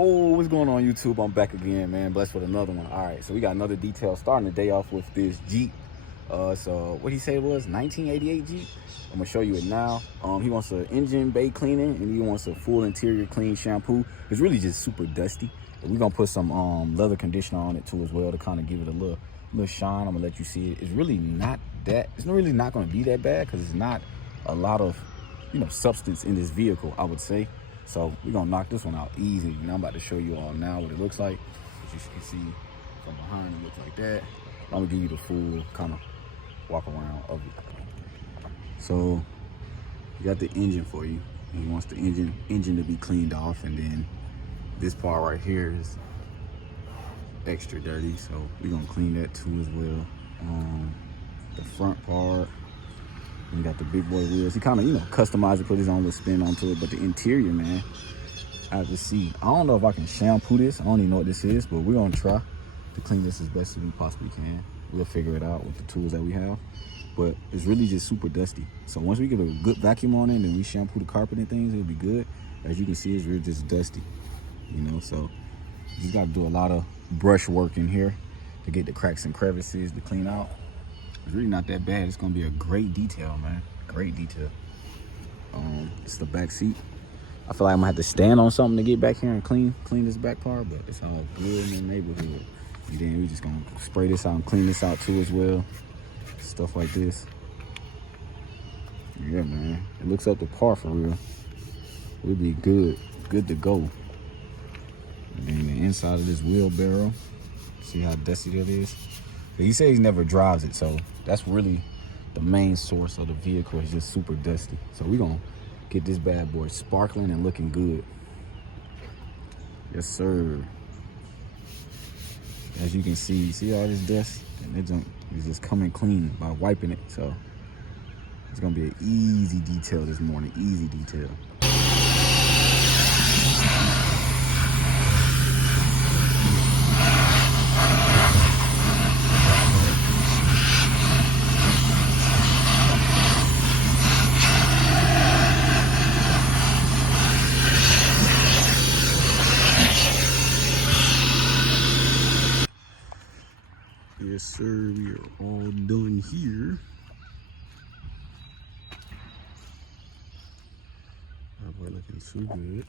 Oh, what's going on, YouTube? I'm back again, man. Blessed with another one. All right, so we got another detail starting the day off with this Jeep. So what he said was 1988 Jeep. I'm gonna show you it now. He wants an engine bay cleaning and he wants a full interior clean shampoo. It's really just super dusty. And we're gonna put some leather conditioner on it too as well to kind of give it a little shine. I'm gonna let you see it. It's really not that. It's really not gonna be that bad because it's not a lot of substance in this vehicle, I would say. So we're gonna knock this one out easy. I'm about to show you all now what it looks like. As you can see from behind, it looks like that. I'm gonna give you the full kind of walk around of it. So you got the engine for you. He wants the engine to be cleaned off, and then this part right here is extra dirty, so we're gonna clean that too as well. The front part, we got the big boy wheels. He kind of customized it, put his own little spin onto it. But the interior, man, I have to see. I don't know if I can shampoo this. I don't even know what this is, but we're gonna try to clean this as best as we possibly can. We'll figure it out with the tools that we have. But it's really just super dusty. So once we get a good vacuum on it and we shampoo the carpet and things, it'll be good. As you can see, it's really just dusty, so you just gotta do a lot of brush work in here to get the cracks and crevices to clean out. It's really not that bad. It's gonna be a great detail, man. Great detail. It's the back seat. I feel like I'm gonna have to stand on something to get back here and clean this back part, but it's all good in the neighborhood. And then we just gonna spray this out and clean this out too as well. Stuff like this. Yeah, man. It looks up to par for real. We'll be good to go. And then the inside of this wheelbarrow. See how dusty that is? He says he never drives it, so that's really the main source of the vehicle. It's just super dusty. So we're gonna get this bad boy sparkling and looking good. Yes, sir. As you can see all this dust, and it's just coming clean by wiping it. So it's gonna be an easy detail this morning, easy detail. Yes, sir, we are all done here. That boy looking so good.